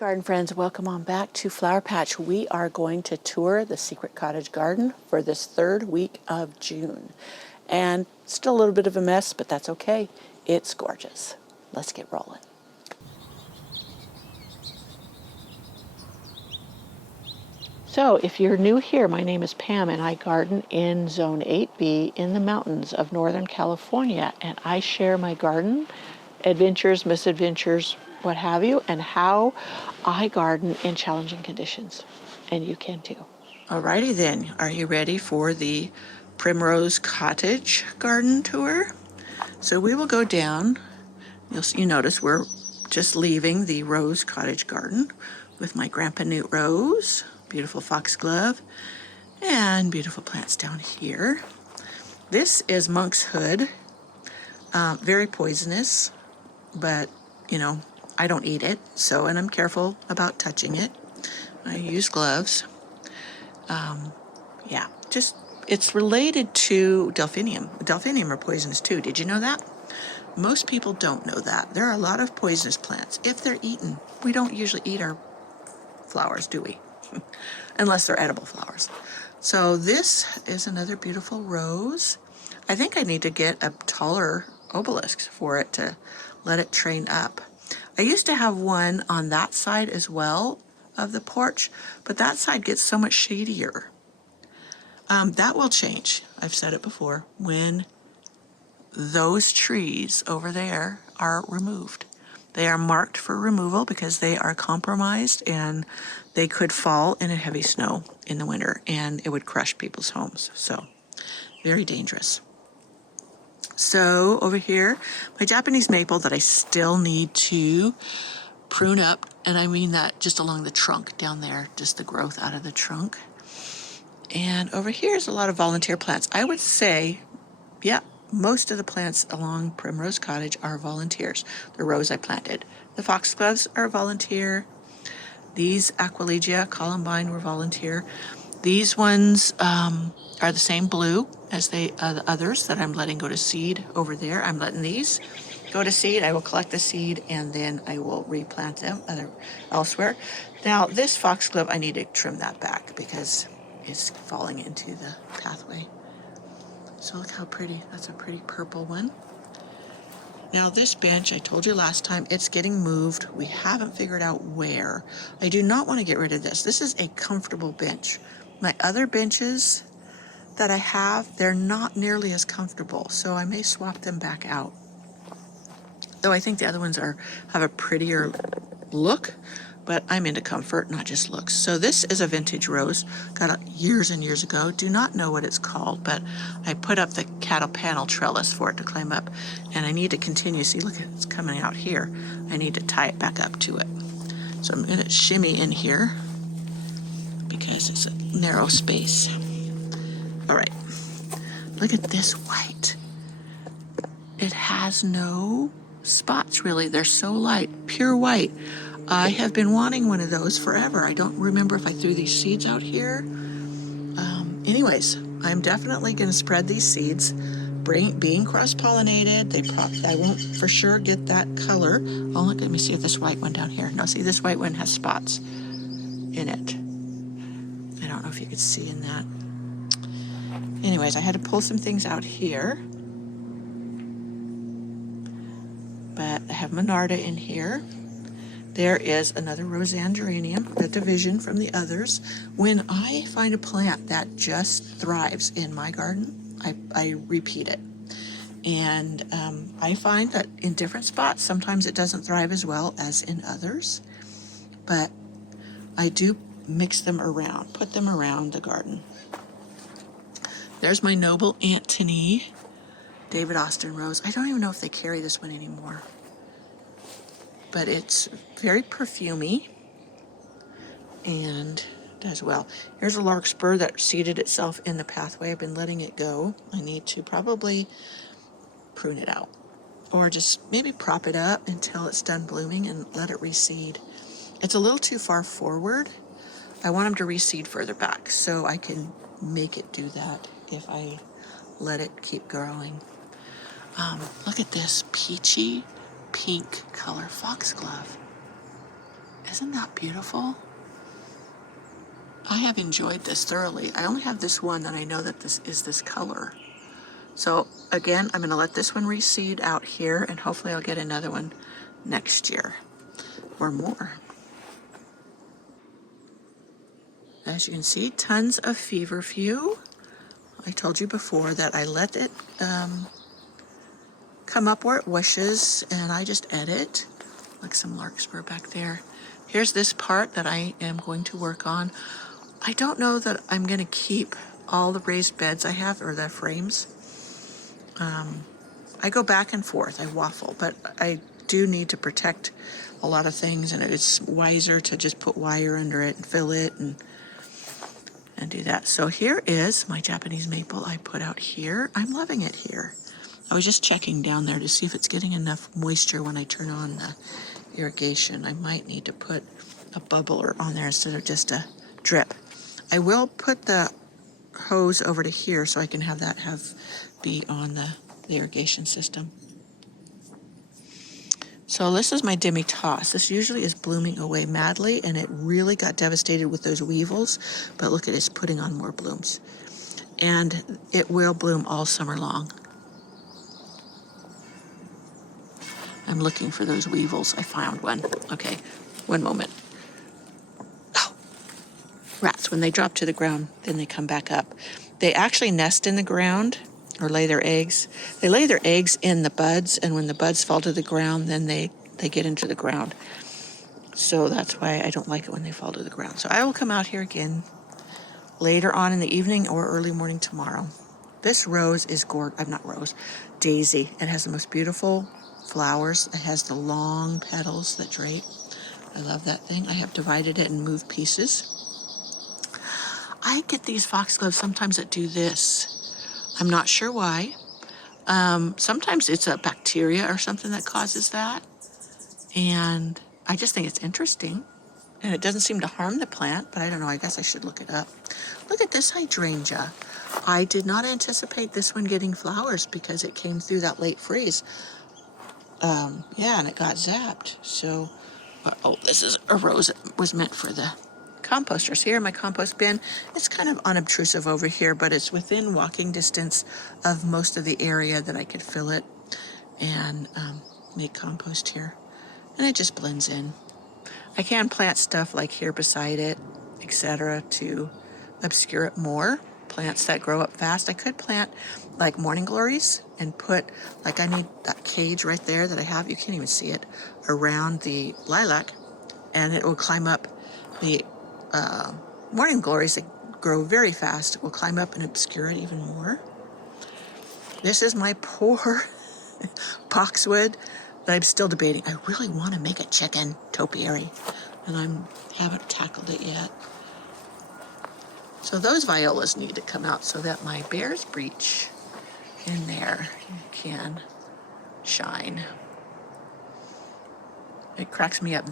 Garden friends, welcome on back to Flower Patch. We are going to tour the secret cottage garden for this third week of June. And still a little bit of a mess, but that's okay. It's gorgeous. Let's get rolling. So if you're new here, my name is Pam and I garden in Zone 8B in the mountains of Northern California. And I share my garden adventures, misadventures, what have you, and how I garden in challenging conditions. And you can too. Alrighty then, are you ready for the Primrose Cottage Garden tour? So we will go down. You notice we're just leaving the Rose Cottage Garden with my Grandpa Newt Rose, beautiful foxglove, and beautiful plants down here. This is monk's hood, very poisonous, but I don't eat it, and I'm careful about touching it. I use gloves. It's related to delphinium. Delphinium are poisonous too. Did you know that? Most people don't know that. There are a lot of poisonous plants. If they're eaten, we don't usually eat our flowers, do we? Unless they're edible flowers. So this is another beautiful rose. I think I need to get a taller obelisk for it to let it train up. I used to have one on that side as well of the porch, but that side gets so much shadier. That will change. I've said it before, when those trees over there are removed. They are marked for removal because they are compromised and they could fall in a heavy snow in the winter and it would crush people's homes. So, very dangerous. So over here, my Japanese maple that I still need to prune up, and I mean that just along the trunk down there, just the growth out of the trunk. And over here is a lot of volunteer plants. I would say, most of the plants along Primrose Cottage are volunteers. The rose I planted. The foxgloves are volunteer. These Aquilegia, columbine were volunteer. These ones are the same blue as the others that I'm letting go to seed over there. I'm letting these go to seed. I will collect the seed and then I will replant them elsewhere. Now this foxglove, I need to trim that back because it's falling into the pathway. So look how pretty. That's a pretty purple one. Now this bench, I told you last time, it's getting moved. We haven't figured out where. I do not want to get rid of this. This is a comfortable bench. My other benches that I have, they're not nearly as comfortable, so I may swap them back out. Though I think the other ones have a prettier look, but I'm into comfort, not just looks. So this is a vintage rose, got it years and years ago. Do not know what it's called, but I put up the cattle panel trellis for it to climb up, and I need to continue. See, look, it's coming out here. I need to tie it back up to it. So I'm gonna shimmy in here because it's a narrow space. All right, look at this white. It has no spots really. They're so light, pure white. I have been wanting one of those forever. I don't remember if I threw these seeds out here. Anyways, I'm definitely going to spread these seeds, being cross-pollinated. I won't for sure get that color. Oh, look, let me see if this white one down here. No, see, this white one has spots in it. I don't know if you could see in that. Anyways, I had to pull some things out here. But I have Monarda in here. There is another Roseanne geranium, a division from the others. When I find a plant that just thrives in my garden, I repeat it. And I find that in different spots, sometimes it doesn't thrive as well as in others. But I do mix them around, put them around the garden. There's my Noble Antony David Austin rose. I don't even know if they carry this one anymore. But it's very perfumey and does well. Here's a larkspur that seated itself in the pathway. I've been letting it go. I need to probably prune it out or just maybe prop it up until it's done blooming and let it reseed. It's a little too far forward. I want them to reseed further back so I can make it do that if I let it keep growing. Look at this peachy pink color foxglove. Isn't that beautiful? I have enjoyed this thoroughly. I only have this one that I know that this is this color. So again, I'm going to let this one reseed out here, and hopefully I'll get another one next year or more. As you can see, tons of feverfew. I told you before that I let it come up where it wishes, and I just edit. Like some larkspur back there. Here's this part that I am going to work on. I don't know that I'm going to keep all the raised beds I have, or the frames. I go back and forth, I waffle, but I do need to protect a lot of things, and it's wiser to just put wire under it and fill it and do that. So here is my Japanese maple I put out here. I'm loving it here. I was just checking down there to see if it's getting enough moisture when I turn on the irrigation. I might need to put a bubbler on there instead of just a drip. I will put the hose over to here so I can have that be on the irrigation system. So this is my demi-tasse. This usually is blooming away madly, and it really got devastated with those weevils, but look at it, it's putting on more blooms. And it will bloom all summer long. I'm looking for those weevils. I found one. Okay, one moment. Oh, rats, when they drop to the ground, then they come back up. They actually nest in the ground or lay their eggs. They lay their eggs in the buds, and when the buds fall to the ground, then they get into the ground. So that's why I don't like it when they fall to the ground. So I will come out here again later on in the evening or early morning tomorrow. This rose is daisy. It has the most beautiful flowers. It has the long petals that drape. I love that thing. I have divided it and moved pieces. I get these foxgloves sometimes that do this. I'm not sure why. Sometimes it's a bacteria or something that causes that. And I just think it's interesting. And it doesn't seem to harm the plant, but I don't know. I guess I should look it up. Look at this hydrangea. I did not anticipate this one getting flowers because it came through that late freeze. Yeah, and it got zapped. So, oh, this is a rose that was meant for the composters. Here in my compost bin, it's kind of unobtrusive over here, but it's within walking distance of most of the area that I could fill it and make compost here. And it just blends in. I can plant stuff like here beside it, etc., to obscure it more. Plants that grow up fast. I could plant like morning glories and put, like I need that cage right there that I have, you can't even see it, around the lilac, and it will climb up. The morning glories that grow very fast will climb up and obscure it even more. This is my poor boxwood that I'm still debating. I really want to make a chicken topiary, and I haven't tackled it yet. So those violas need to come out so that my bear's breech in there can shine. It cracks me up.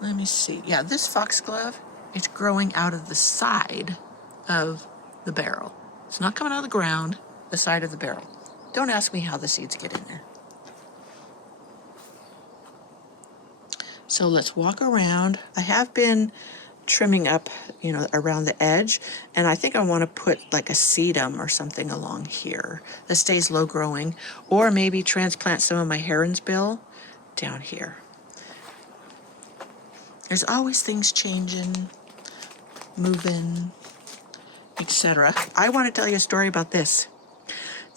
Let me see. Yeah, this foxglove, it's growing out of the side of the barrel. It's not coming out of the ground, the side of the barrel. Don't ask me how the seeds get in there. So let's walk around. I have been trimming up, around the edge, and I think I want to put like a sedum or something along here that stays low growing, or maybe transplant some of my heron's bill down here. There's always things changing, moving, etc. I want to tell you a story about this.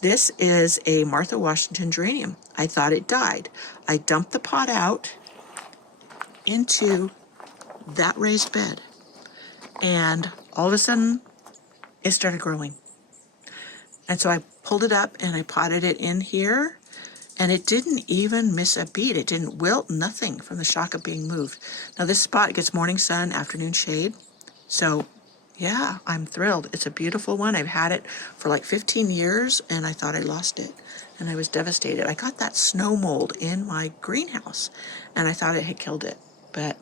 This is a Martha Washington geranium. I thought it died. I dumped the pot out into that raised bed, and all of a sudden it started growing. And so I pulled it up and I potted it in here, and it didn't even miss a beat. It didn't wilt, nothing from the shock of being moved. Now this spot gets morning sun, afternoon shade. So yeah, I'm thrilled. It's a beautiful one. I've had it for like 15 years, and I thought I lost it, and I was devastated. I got that snow mold in my greenhouse, and I thought it had killed it, but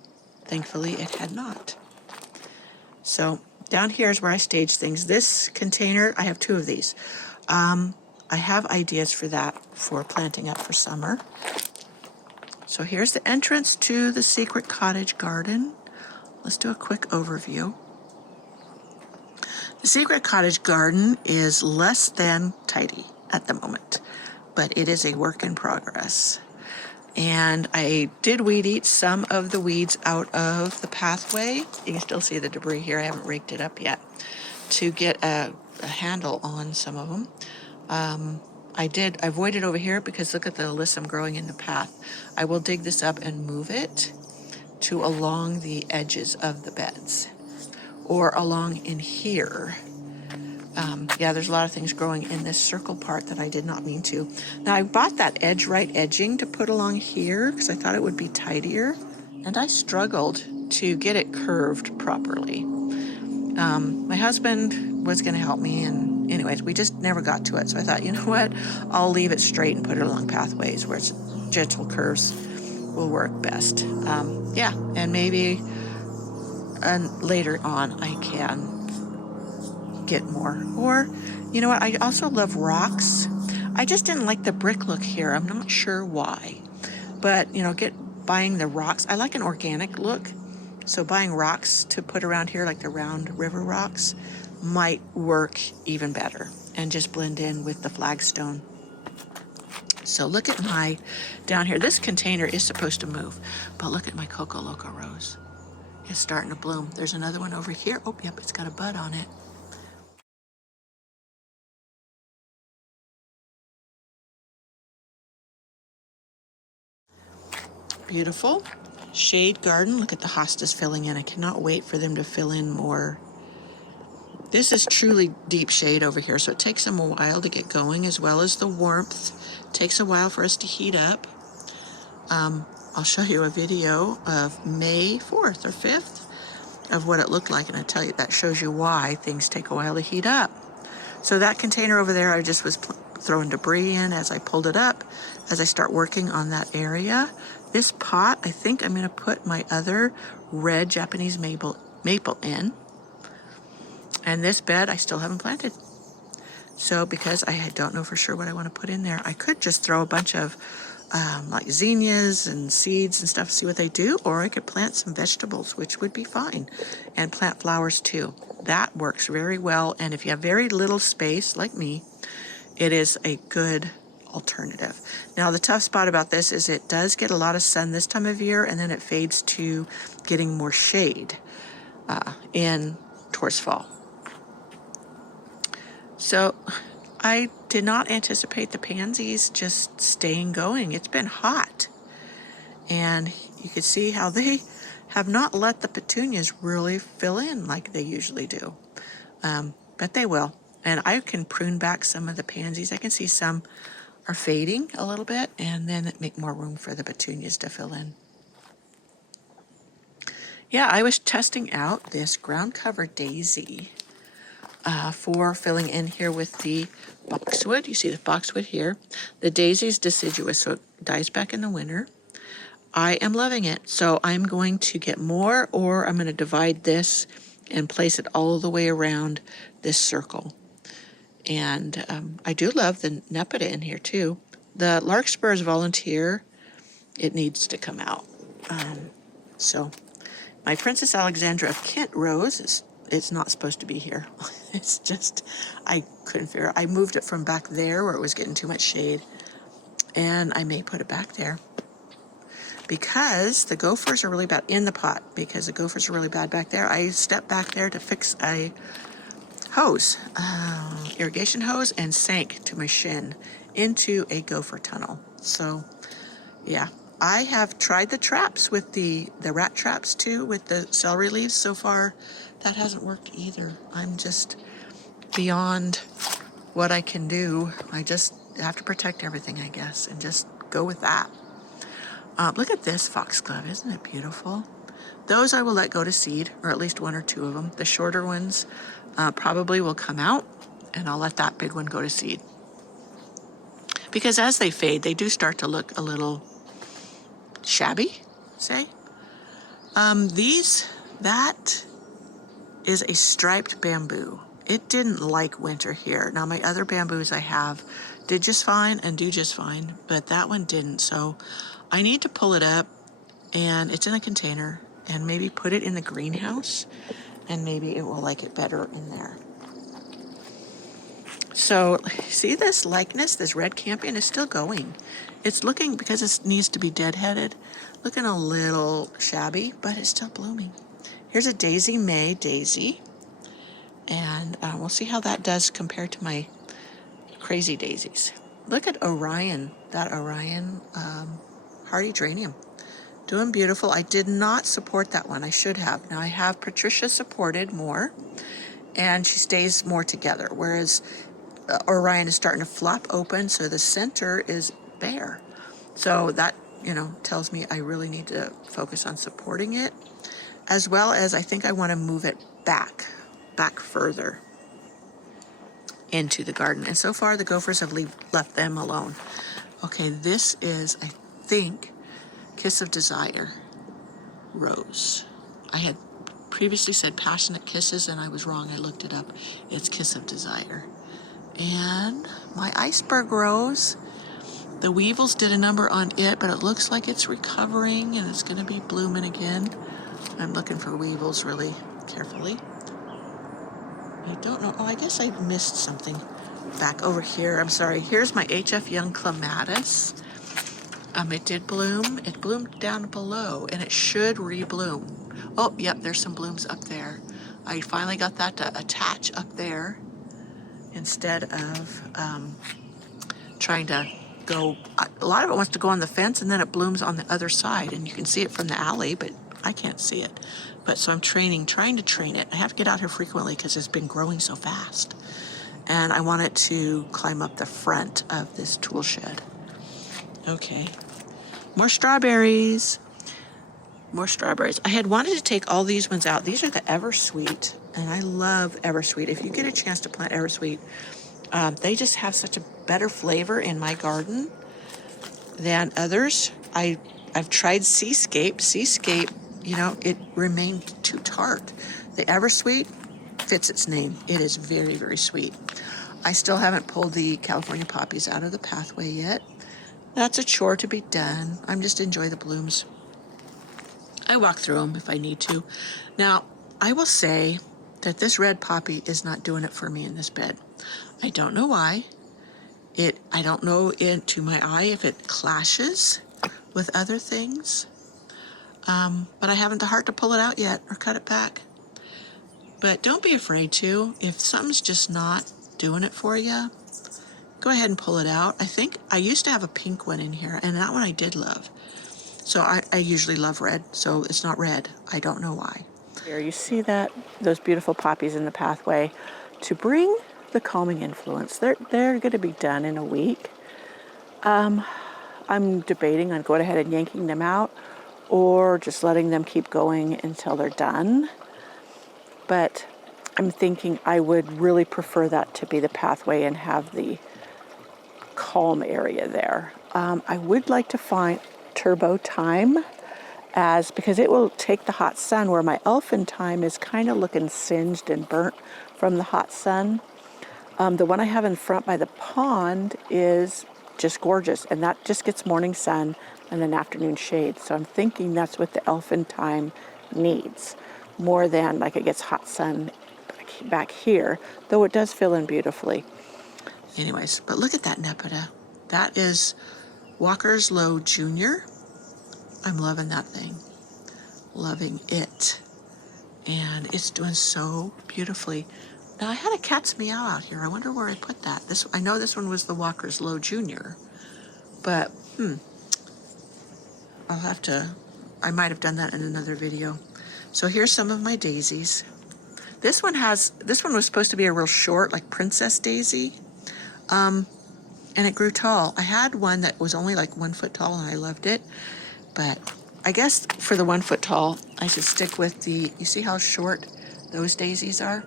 thankfully it had not. So down here is where I stage things. This container, I have 2 of these. I have ideas for that for planting up for summer. So here's the entrance to the secret cottage garden. Let's do a quick overview. The secret cottage garden is less than tidy at the moment, but it is a work in progress. And I did weed eat some of the weeds out of the pathway. You can still see the debris here. I haven't raked it up yet to get a handle on some of them. I avoided over here because look at the alyssum growing in the path. I will dig this up and move it to along the edges of the beds or along in here. Yeah, there's a lot of things growing in this circle part that I did not mean to. Now I bought that edging to put along here because I thought it would be tidier, and I struggled to get it curved properly. My husband was going to help me, and anyways, we just never got to it. So I thought, you know what, I'll leave it straight and put it along pathways where it's gentle curves will work best. Yeah, and maybe later on I can get more. Or, you know what, I also love rocks. I just didn't like the brick look here. I'm not sure why. But, you know, buying the rocks. I like an organic look. So buying rocks to put around here, like the round river rocks, might work even better and just blend in with the flagstone. So look at my down here. This container is supposed to move, but look at my Coco Loco rose. It's starting to bloom. There's another one over here. Oh, yep, it's got a bud on it. Beautiful. Shade garden. Look at the hostas filling in. I cannot wait for them to fill in more. This is truly deep shade over here, so it takes them a while to get going, as well as the warmth. It takes a while for us to heat up. I'll show you a video of May 4th or 5th of what it looked like, and I tell you, that shows you why things take a while to heat up. So that container over there, I just was throwing debris in as I pulled it up, as I start working on that area. This pot, I think I'm going to put my other red Japanese maple in. And this bed, I still haven't planted. So because I don't know for sure what I want to put in there, I could just throw a bunch of like zinnias and seeds and stuff, see what they do, or I could plant some vegetables, which would be fine, and plant flowers too. That works very well, and if you have very little space like me, it is a good alternative. Now the tough spot about this is it does get a lot of sun this time of year, and then it fades to getting more shade in towards fall. So I did not anticipate the pansies just staying going. It's been hot. And you can see how they have not let the petunias really fill in like they usually do. But they will. And I can prune back some of the pansies. I can see some are fading a little bit, and then make more room for the petunias to fill in. Yeah, I was testing out this ground cover daisy for filling in here with the boxwood. You see the boxwood here. The daisy is deciduous, so it dies back in the winter. I am loving it. So I'm going to get more, or I'm going to divide this and place it all the way around this circle. And I do love the nepeta in here too. The larkspur is volunteer. It needs to come out. So my Princess Alexandra of Kent rose it's not supposed to be here. It's just, I couldn't figure it. I moved it from back there where it was getting too much shade, and I may put it back there because the gophers are really bad in the pot, because the gophers are really bad back there. I stepped back there to fix a hose, irrigation hose, and sank to my shin into a gopher tunnel. So yeah, I have tried the traps with the rat traps too, with the celery leaves. So far, that hasn't worked either. I'm just beyond what I can do. I just have to protect everything, I guess, and just go with that. Look at this foxglove. Isn't it beautiful? Those I will let go to seed, or at least one or two of them. The shorter ones probably will come out, and I'll let that big one go to seed. Because as they fade, they do start to look a little shabby, say. That is a striped bamboo. It didn't like winter here. Now my other bamboos I have did just fine and do just fine, but that one didn't. So I need to pull it up, and it's in a container, and maybe put it in the greenhouse, and maybe it will like it better in there. So see this likeness, this red campion is still going. It's looking, because it needs to be deadheaded, looking a little shabby, but it's still blooming. Here's a Daisy May daisy, and we'll see how that does compared to my crazy daisies. Look at Orion, that Orion hardy geranium. Doing beautiful. I did not support that one. I should have. Now I have Patricia supported more, and she stays more together, whereas Orion is starting to flop open, so the center is bare. So that, tells me I really need to focus on supporting it, as well as I think I want to move it back further into the garden. And so far the gophers have left them alone. Okay, this is, I think, Kiss of Desire rose. I had previously said Passionate Kisses, and I was wrong. I looked it up. It's Kiss of Desire. And my iceberg rose, the weevils did a number on it, but it looks like it's recovering and it's going to be blooming again. I'm looking for weevils really carefully. I don't know. Oh, I guess I missed something back over here. I'm sorry. Here's my HF Young Clematis. It did bloom. It bloomed down below, and it should rebloom. Oh, yep, there's some blooms up there. I finally got that to attach up there instead of trying to go. A lot of it wants to go on the fence, and then it blooms on the other side, and you can see it from the alley, but I can't see it. But so I'm trying to train it. I have to get out here frequently because it's been growing so fast. And I want it to climb up the front of this tool shed. Okay. More strawberries. More strawberries. I had wanted to take all these ones out. These are the Eversweet, and I love Eversweet. If you get a chance to plant Eversweet, they just have such a better flavor in my garden than others. I've tried Seascape. Seascape, it remained too tart. The Eversweet fits its name. It is very, very sweet. I still haven't pulled the California poppies out of the pathway yet. That's a chore to be done. I'm just enjoy the blooms. I walk through them if I need to. Now, I will say that this red poppy is not doing it for me in this bed. I don't know why. I don't know to my eye if it clashes with other things. But I haven't the heart to pull it out yet or cut it back. But don't be afraid to. If something's just not doing it for you, go ahead and pull it out. I think I used to have a pink one in here, and that one I did love. So I usually love red, so it's not red. I don't know why. Here you see those beautiful poppies in the pathway. To bring the calming influence, they're going to be done in a week. I'm debating on going ahead and yanking them out, or just letting them keep going until they're done. But I'm thinking I would really prefer that to be the pathway and have the calm area there. I would like to find turbo thyme, because it will take the hot sun, where my elfin thyme is kind of looking singed and burnt from the hot sun. The one I have in front by the pond is just gorgeous, and that just gets morning sun and then afternoon shade. So I'm thinking that's what the elfin thyme needs, more than like it gets hot sun back here, though it does fill in beautifully. Anyways, but look at that Nepeta. That is Walker's Low Jr. I'm loving that thing. Loving it. And it's doing so beautifully. Now, I had a cat's meow out here. I wonder where I put that. I know this one was the Walker's Low Jr., but I might have done that in another video. So here's some of my daisies. This one was supposed to be a real short, like princess daisy. And it grew tall. I had one that was only like 1 foot tall, and I loved it. But I guess for the 1 foot tall, I should stick with you see how short those daisies are?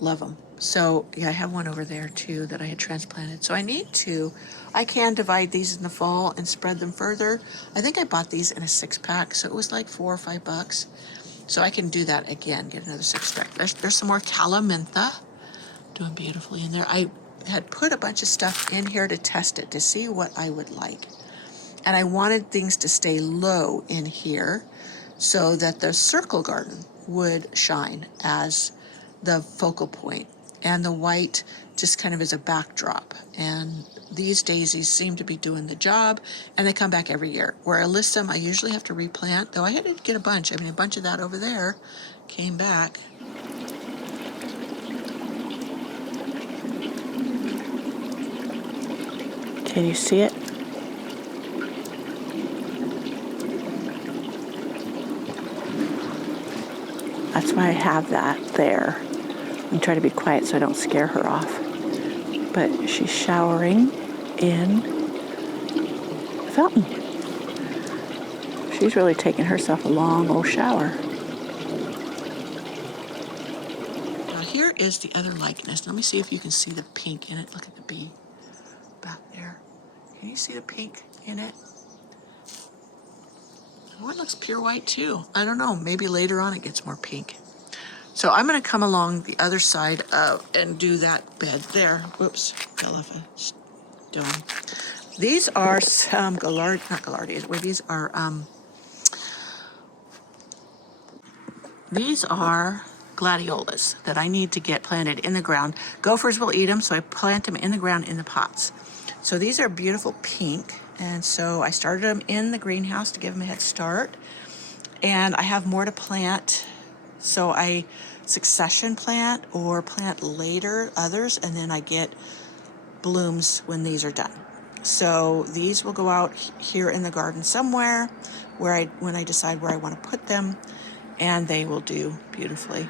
Love them. So yeah, I have one over there too that I had transplanted. So I can divide these in the fall and spread them further. I think I bought these in a 6-pack, so it was like $4 or $5. So I can do that again, get another 6-pack. There's some more Calamintha doing beautifully in there. I had put a bunch of stuff in here to test it, to see what I would like. And I wanted things to stay low in here so that the circle garden would shine as the focal point, and the white just kind of as a backdrop. And these daisies seem to be doing the job, and they come back every year. Where alyssum, I usually have to replant, though I had to get a bunch. I mean, a bunch of that over there came back. Can you see it? That's why I have that there. I'm trying to be quiet so I don't scare her off. But she's showering in the fountain. She's really taking herself a long old shower. Now here is the other likeness. Let me see if you can see the pink in it. Look at the bee back there. Can you see the pink in it? Oh, it looks pure white too. I don't know. Maybe later on it gets more pink. So I'm going to come along the other side and do that bed there. Whoops, fell off a stone. These are some gaillardias. Well, these are gladiolas that I need to get planted in the ground. Gophers will eat them, so I plant them in the ground in the pots. So these are beautiful pink, and so I started them in the greenhouse to give them a head start. And I have more to plant, so I succession plant or plant later others, and then I get blooms when these are done. So these will go out here in the garden somewhere when I decide where I want to put them, and they will do beautifully.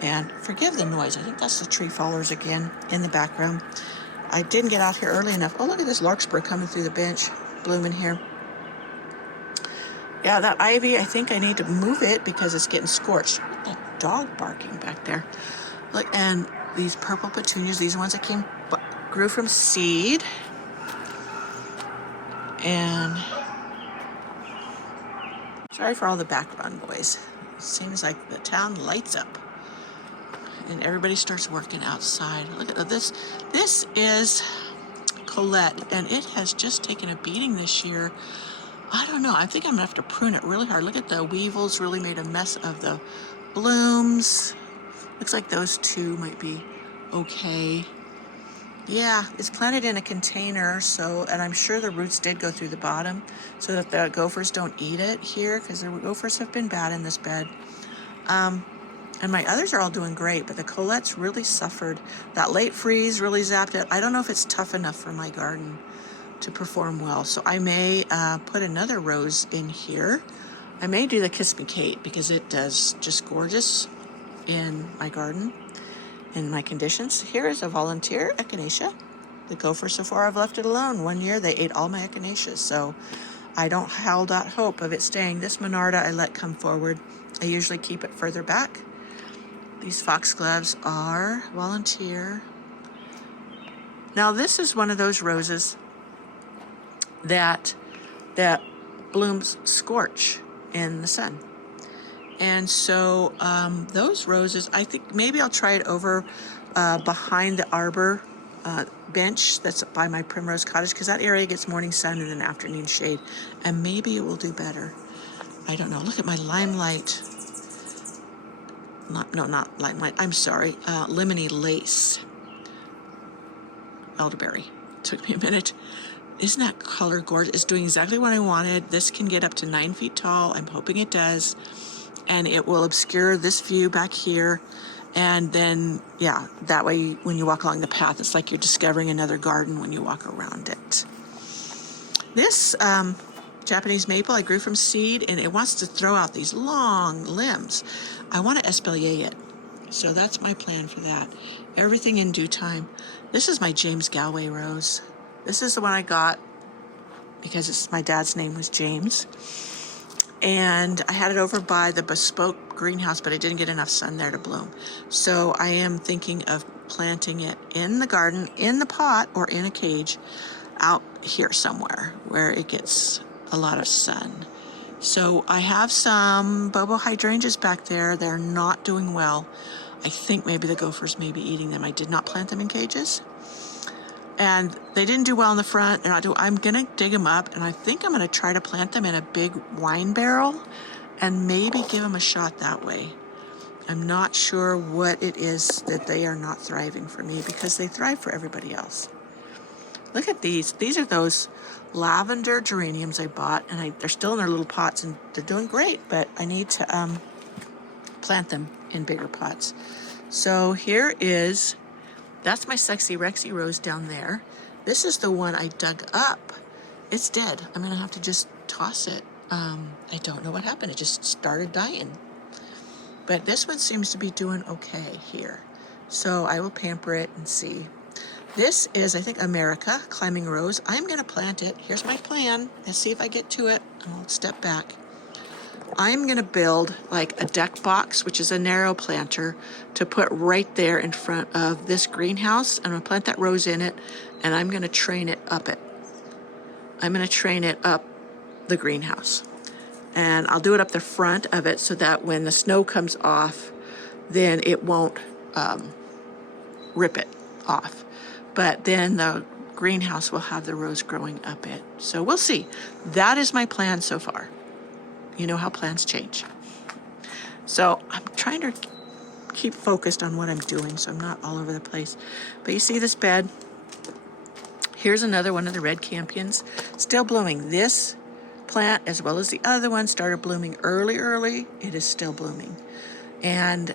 And forgive the noise. I think that's the tree fallers again in the background. I didn't get out here early enough. Oh, look at this larkspur coming through the bench, blooming here. Yeah, that ivy, I think I need to move it because it's getting scorched. Look at that dog barking back there. Look, and these purple petunias, these ones that grew from seed. And sorry for all the background noise. It seems like the town lights up and everybody starts working outside. Look at this. This is Colette, and it has just taken a beating this year. I don't know. I think I'm gonna have to prune it really hard. Look at the weevils really made a mess of the blooms. Looks like those two might be okay. Yeah, it's planted in a container, so, and I'm sure the roots did go through the bottom so that the gophers don't eat it here, because the gophers have been bad in this bed. And my others are all doing great, but the Colette's really suffered. That late freeze really zapped it. I don't know if it's tough enough for my garden to perform well, so I may put another rose in here. I may do the Kiss Me Kate because it does just gorgeous in my garden, in my conditions. Here is a volunteer echinacea. The gopher, so far I've left it alone. One year they ate all my echinaceas, so I don't hold out hope of it staying. This Monarda I let come forward. I usually keep it further back. These foxgloves are volunteer. Now this is one of those roses that blooms scorch in the sun. And so those roses, I think maybe I'll try it over behind the arbor bench that's by my primrose cottage, because that area gets morning sun and then afternoon shade, and maybe it will do better. I don't know. Look at my limelight. Not limelight. I'm sorry. Lemony lace. Elderberry. Took me a minute. Isn't that color gorgeous? It's doing exactly what I wanted. This can get up to 9 feet tall. I'm hoping it does. And it will obscure this view back here. And then, yeah, that way when you walk along the path, it's like you're discovering another garden when you walk around it. This Japanese maple I grew from seed, and it wants to throw out these long limbs. I want to espalier it. So that's my plan for that. Everything in due time. This is my James Galway rose. This is the one I got because my dad's name was James. And I had it over by the bespoke greenhouse, but I didn't get enough sun there to bloom. So I am thinking of planting it in the garden, in the pot, or in a cage out here somewhere where it gets a lot of sun. So I have some bobo hydrangeas back there. They're not doing well. I think maybe the gophers may be eating them. I did not plant them in cages. and they didn't do well in the front. They're not doing. I'm gonna dig them up, and I think I'm gonna try to plant them in a big wine barrel, and maybe give them a shot that way. I'm not sure what it is that they are not thriving for me, because they thrive for everybody else. Look at these. These are those lavender geraniums I bought, and they're still in their little pots, and they're doing great, but I need to plant them in bigger pots. So here is, that's my Sexy Rexy rose down there. This is the one I dug up. It's dead. I'm gonna have to just toss it. I don't know what happened. It just started dying. But this one seems to be doing okay here. So I will pamper it and see. This is, I think, America Climbing Rose. I'm gonna plant it. Here's my plan. Let's see if I get to it. I'll step back. I'm gonna build like a deck box, which is a narrow planter, to put right there in front of this greenhouse. I'm gonna plant that rose in it, and I'm gonna train it up it. I'm gonna train it up the greenhouse. And I'll do it up the front of it so that when the snow comes off, then it won't rip it off. But then the greenhouse will have the rose growing up it. So we'll see. That is my plan so far. You know how plans change. So I'm trying to keep focused on what I'm doing so I'm not all over the place. But you see this bed? Here's another one of the red campions, still blooming. This plant, as well as the other one, started blooming early. It is still blooming. And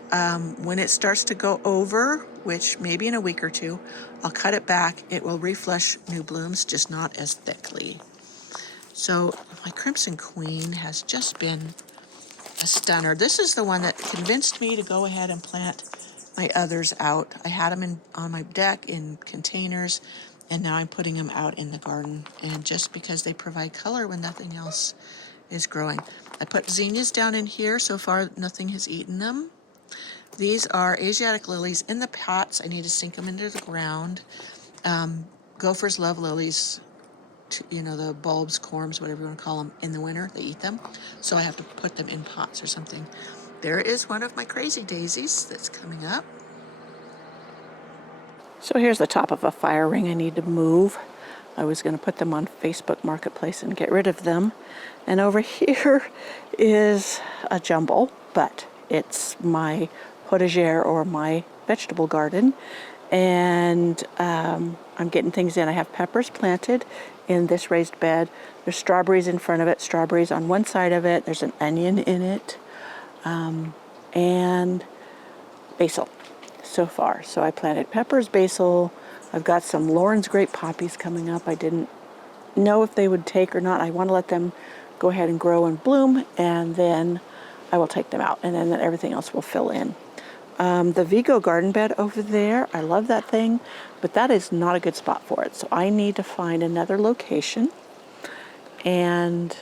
when it starts to go over, which maybe in a week or two, I'll cut it back. It will reflush new blooms, just not as thickly. So my Crimson Queen has just been a stunner. This is the one that convinced me to go ahead and plant my others out. I had them on my deck in containers, and now I'm putting them out in the garden. And just because they provide color when nothing else is growing. I put zinnias down in here. So far, nothing has eaten them. These are Asiatic lilies in the pots. I need to sink them into the ground. Gophers love lilies. You know, the bulbs, corms, whatever you want to call them, in the winter, they eat them. So I have to put them in pots or something. There is one of my crazy daisies that's coming up. So here's the top of a fire ring I need to move. I was going to put them on Facebook Marketplace and get rid of them. And over here is a jumble, but it's my potager or my vegetable garden. And I'm getting things in. I have peppers planted in this raised bed. There's strawberries in front of it, strawberries on one side of it. There's an onion in it, and basil so far. So I planted peppers, basil. I've got some Lauren's grape poppies coming up. I didn't know if they would take or not. I want to let them go ahead and grow and bloom, and then I will take them out, and then everything else will fill in. The Vigo garden bed over there, I love that thing, but that is not a good spot for it. So I need to find another location. And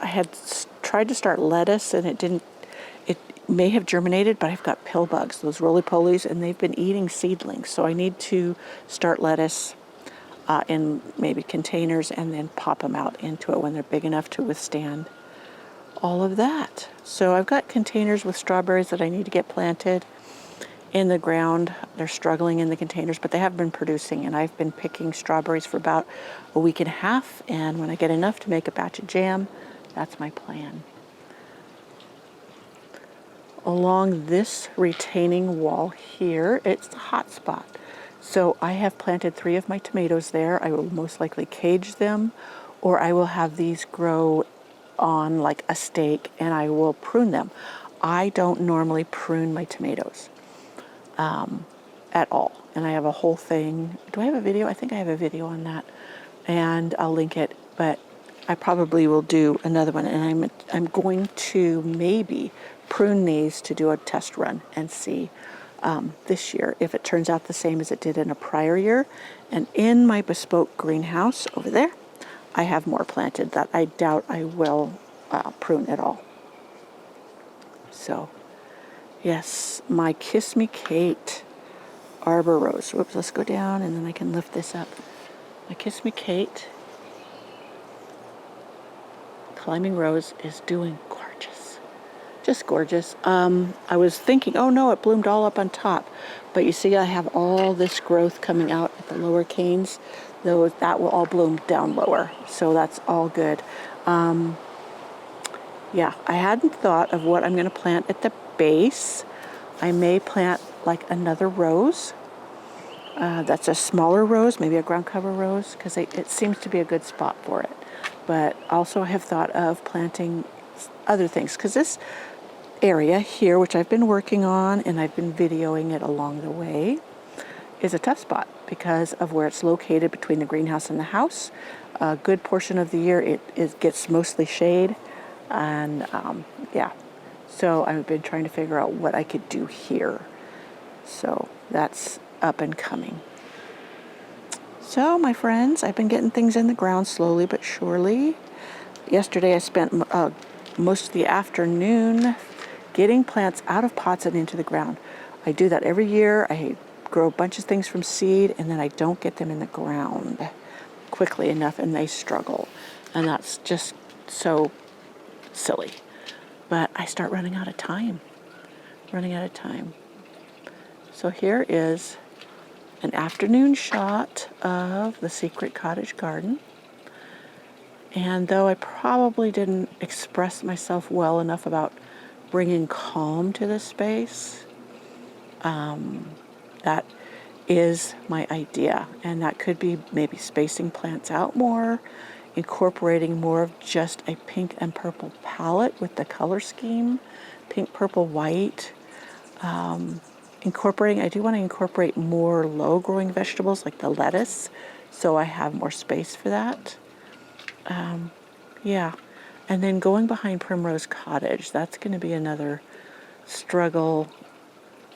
I had tried to start lettuce, and it may have germinated, but I've got pill bugs, those roly-polies, and they've been eating seedlings. So I need to start lettuce in maybe containers and then pop them out into it when they're big enough to withstand all of that. So I've got containers with strawberries that I need to get planted in the ground. They're struggling in the containers, but they have been producing, and I've been picking strawberries for about a week and a half, and when I get enough to make a batch of jam, that's my plan. Along this retaining wall here, it's a hot spot. So I have planted 3 of my tomatoes there. I will most likely cage them, or I will have these grow on like a stake and I will prune them. I don't normally prune my tomatoes at all. And I have a whole thing. Do I have a video? I think I have a video on that, and I'll link it, but I probably will do another one, and I'm going to maybe prune these to do a test run and see this year if it turns out the same as it did in a prior year. And in my bespoke greenhouse over there, I have more planted that I doubt I will prune at all. So, yes, my Kiss Me Kate arbor rose. Whoops, let's go down and then I can lift this up. My Kiss Me Kate climbing rose is doing gorgeous. Just gorgeous. I was thinking, oh no, it bloomed all up on top. But you see, I have all this growth coming out at the lower canes. Though that will all bloom down lower. So that's all good. Yeah, I hadn't thought of what I'm going to plant at the base. I may plant like another rose. That's a smaller rose, maybe a ground cover rose, because it seems to be a good spot for it. But also I have thought of planting other things, because this area here, which I've been working on and I've been videoing it along the way, is a tough spot because of where it's located between the greenhouse and the house. A good portion of the year it gets mostly shade, and yeah, so I've been trying to figure out what I could do here. So that's up and coming. So my friends, I've been getting things in the ground slowly but surely. Yesterday I spent most of the afternoon getting plants out of pots and into the ground. I do that every year. I grow a bunch of things from seed, and then I don't get them in the ground quickly enough, and they struggle. And that's just so silly. But I start running out of time. So here is an afternoon shot of the secret cottage garden. And though I probably didn't express myself well enough about bringing calm to this space, that is my idea. And that could be maybe spacing plants out more, incorporating more of just a pink and purple palette with the color scheme, pink, purple, white. I do want to incorporate more low-growing vegetables like the lettuce, so I have more space for that. Yeah, and then going behind Primrose Cottage, that's going to be another struggle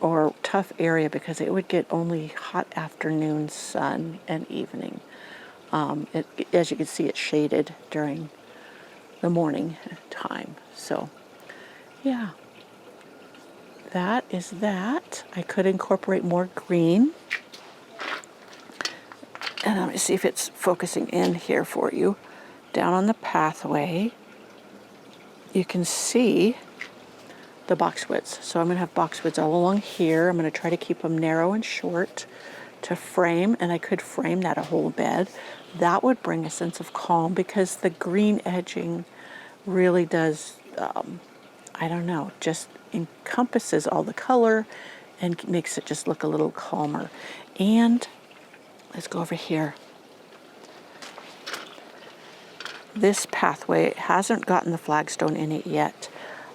or tough area because it would get only hot afternoon sun and evening. As you can see, it's shaded during the morning time. So, yeah, that is that. I could incorporate more green. And let me see if it's focusing in here for you. Down on the pathway, you can see the boxwoods. So I'm going to have boxwoods all along here. I'm going to try to keep them narrow and short to frame, and I could frame that a whole bed. That would bring a sense of calm because the green edging really does, I don't know, just encompasses all the color and makes it just look a little calmer. And let's go over here. This pathway hasn't gotten the flagstone in it yet,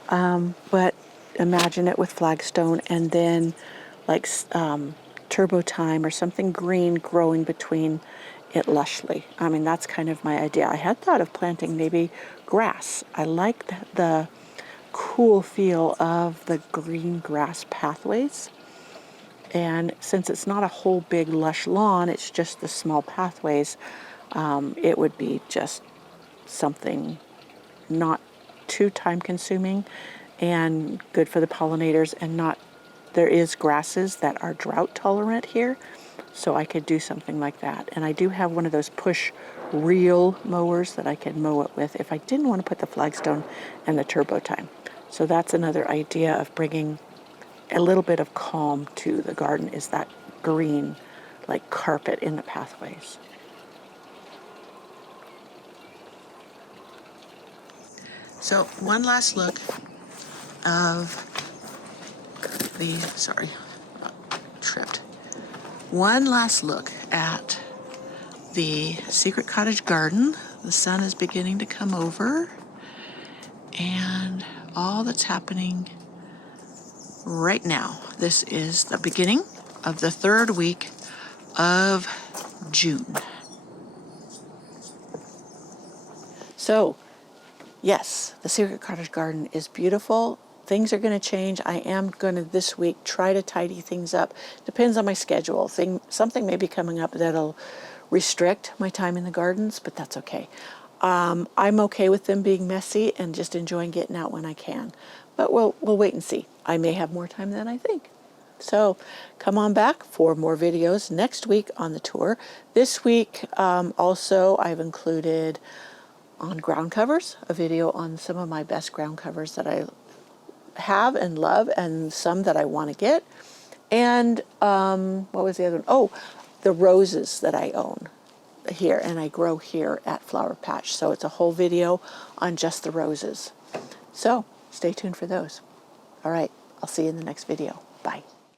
but imagine it with flagstone and then like turbo thyme or something green growing between it lushly. I mean, that's kind of my idea. I had thought of planting maybe grass. I like the cool feel of the green grass pathways. And since it's not a whole big lush lawn, it's just the small pathways, it would be just something not too time consuming and good for the pollinators, and not, there is grasses that are drought tolerant here, so I could do something like that. And I do have one of those push reel mowers that I can mow it with if I didn't want to put the flagstone and the turbo thyme. So that's another idea of bringing a little bit of calm to the garden, is that green like carpet in the pathways. So one last look of the, one last look at the secret cottage garden. The sun is beginning to come over, and all that's happening right now. This is the beginning of the third week of June. So, yes, the secret cottage garden is beautiful. Things are going to change. I am going to this week try to tidy things up. Depends on my schedule. Something may be coming up that'll restrict my time in the gardens, but that's okay. I'm okay with them being messy and just enjoying getting out when I can. But we'll wait and see. I may have more time than I think. So come on back for more videos next week on the tour. This week, also, I've included on ground covers, a video on some of my best ground covers that I have and love, and some that I want to get. And what was the other one? Oh, the roses that I own here, and I grow here at Flower Patch. So it's a whole video on just the roses. So stay tuned for those. All right, I'll see you in the next video. Bye.